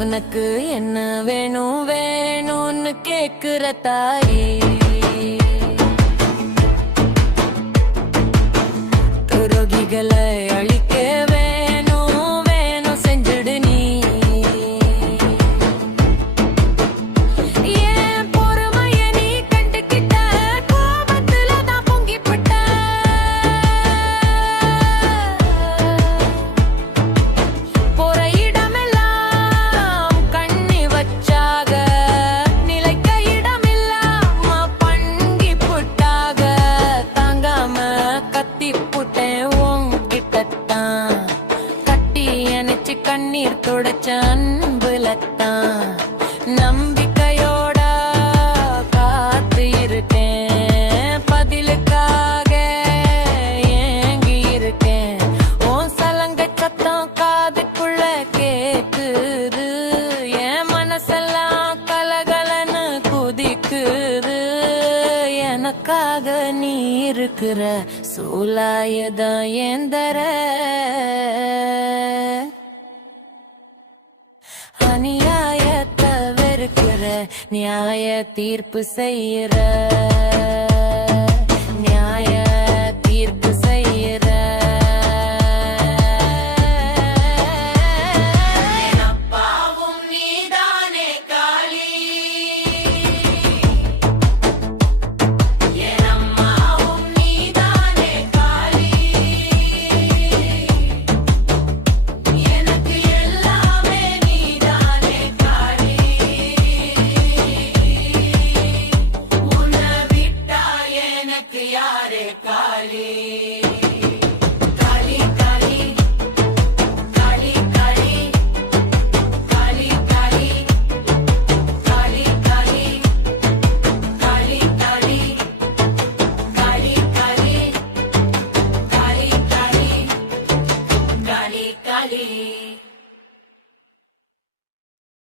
உனக்கு என்ன வேணும் வேணும்னு கேக்குற தாயே, துரோகிகளை அழிக்க வேணும் வேணும் செஞ்சுடு நீ. ஏன் பொறுமைய நீ கண்டுகிட்ட, கோபத்துல தான் பொங்கிப்பட்ட. போற இடமெல்லாம் கண்ணி வச்சாக, நிலைக்க இடமில்லாம பங்கி புட்டாக. தாங்காம கத்தி புட்டேன் உன்கிட்டத்தான், கட்டி அணைச்சு கண்ணீர் தொடச்ச அன்புலத்தான். நம்பிக்கையோட காத்து இருக்கேன், பதிலுக்காக ஏங்கி இருக்கேன். உன் சலங்கை சத்தம் காதுக்குள்ள கேக்குது, என் மனசெல்லாம் கலகலன்னு குதிக்குது. எனக்காக நீ இருக்கிற சூலாயதான் ஏந்தர, அநியாயத்தை வெறுக்கிற, நியாய தீர்ப்பு செய்யற, நியாய தீர்ப்பு செய்யற. அப்பாவும் நீதானே காளி, என் அம்மாவும் நீதானே காளி. எனக்கு எல்லாமே நீதானே காளி, உன்னை விட்டா எனக்கு யாரே காளி. காளி காளி காளி காளி காளி காளி காளி காளி காளி காளி காளி காளி காளி காளி காளி காளி.